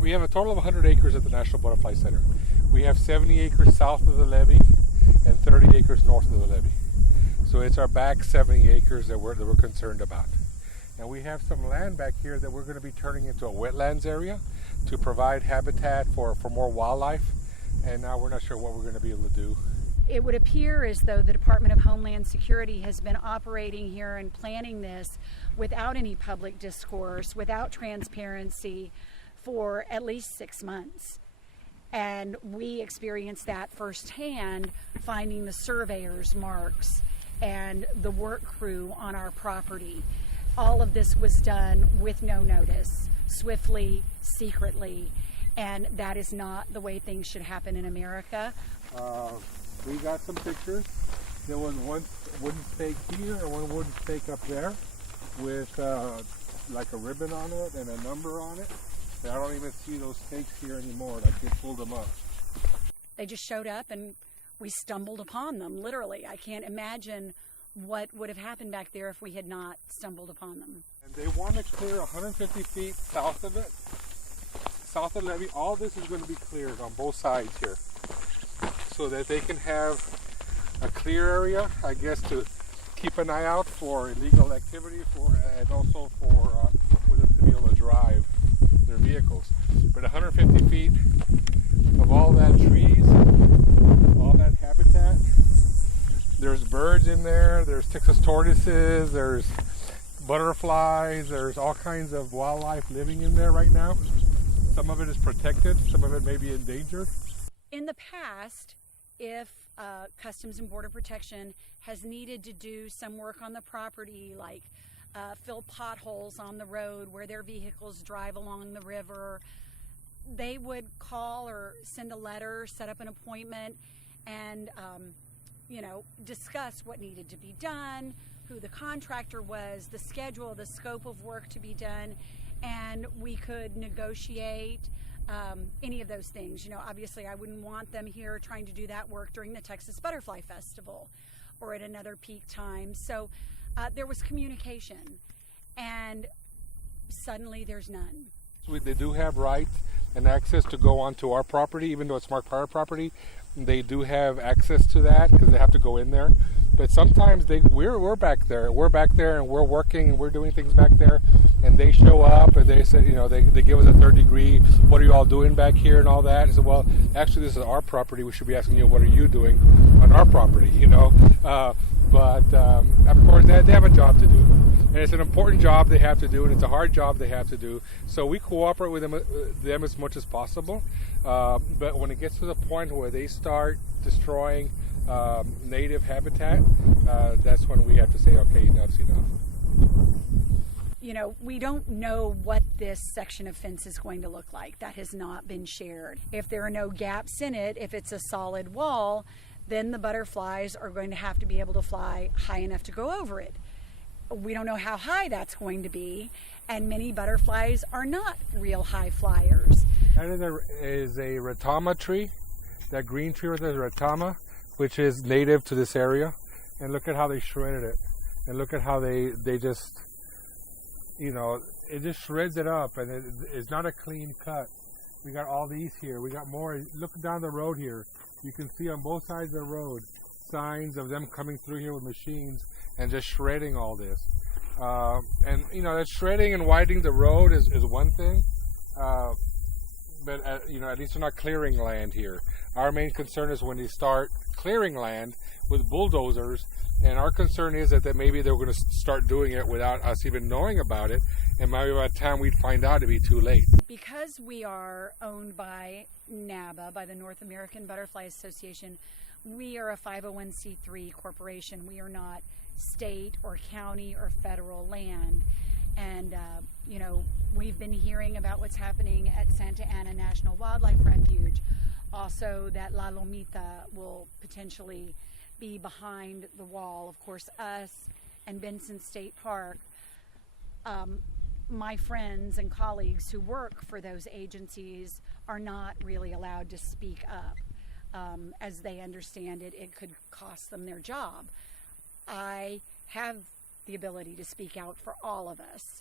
We have a total of 100 acres at the National Butterfly Center. We have 70 acres south of the levee and 30 acres north of the levee. So it's our back 70 acres that we're concerned about. And we have some land back here that we're going to be turning into a wetlands area to provide habitat for more wildlife. And now we're not sure what we're going to be able to do. It would appear as though the Department of Homeland Security has been operating here and planning this without any public discourse, without transparency for at least 6 months. And we experienced that firsthand, finding the surveyor's marks and the work crew on our property. All of this was done with no notice, swiftly, secretly, and that is not the way things should happen in America. We got some pictures. There was one wooden stake here and one wooden stake up there with like a ribbon on it and a number on it. I don't even see those stakes here anymore. I can pull them up. They just showed up and we stumbled upon them, literally. I can't imagine what would have happened back there if we had not stumbled upon them. And they want to clear 150 feet south of it, south of the levee. All this is going to be cleared on both sides here, so that they can have a clear area, I guess, to keep an eye out for illegal activity, and also for them to be able to drive their vehicles. But 150 feet of all that trees, all that habitat. There's birds in there, there's Texas tortoises, there's butterflies, there's all kinds of wildlife living in there right now. Some of it is protected, some of it may be endangered. In the past, if Customs and Border Protection has needed to do some work on the property, like fill potholes on the road where their vehicles drive along the river, they would call or send a letter, set up an appointment, and discuss what needed to be done, who the contractor was, the schedule, the scope of work to be done, and we could negotiate any of those things. Obviously I wouldn't want them here trying to do that work during the Texas Butterfly Festival or at another peak time. So there was communication, and suddenly there's none. They do have rights and access to go onto our property, even though it's marked private property. They do have access to that because they have to go in there. But sometimes we're back there. And we're working and we're doing things back there, and they show up and they say, they give us a third degree. What are you all doing back here and all that? I said, well, actually, this is our property. We should be asking you, what are you doing on our property? But of course, they have a job to do, and it's an important job they have to do, and it's a hard job they have to do. So we cooperate with them as much as possible. But when it gets to the point where they start destroying native habitat, that's when we have to say, okay, enough's enough. We don't know what this section of fence is going to look like. That has not been shared. If there are no gaps in it, if it's a solid wall, then the butterflies are going to have to be able to fly high enough to go over it. We don't know how high that's going to be, and many butterflies are not real high flyers. That is a ratama tree. That green tree is a ratama, which is native to this area. And look at how they shredded it. And look at how they just, it just shreds it up, and it's not a clean cut. We got all these here. We got more. Look down the road here. You can see on both sides of the road signs of them coming through here with machines and just shredding all this. And that shredding and widening the road is one thing. But at least they're not clearing land here. Our main concern is when they start clearing land with bulldozers, and our concern is that maybe they're going to start doing it without us even knowing about it, and maybe by the time we'd find out, it'd be too late. Because we are owned by NABA, by the North American Butterfly Association, we are a 501c3 corporation. We are not state or county or federal land. And, we've been hearing about what's happening at Santa Ana National Wildlife Refuge. Also, that La Lomita will potentially be behind the wall. Of course, us and Benson State Park, my friends and colleagues who work for those agencies are not really allowed to speak up. As they understand it, it could cost them their job. I have the ability to speak out for all of us.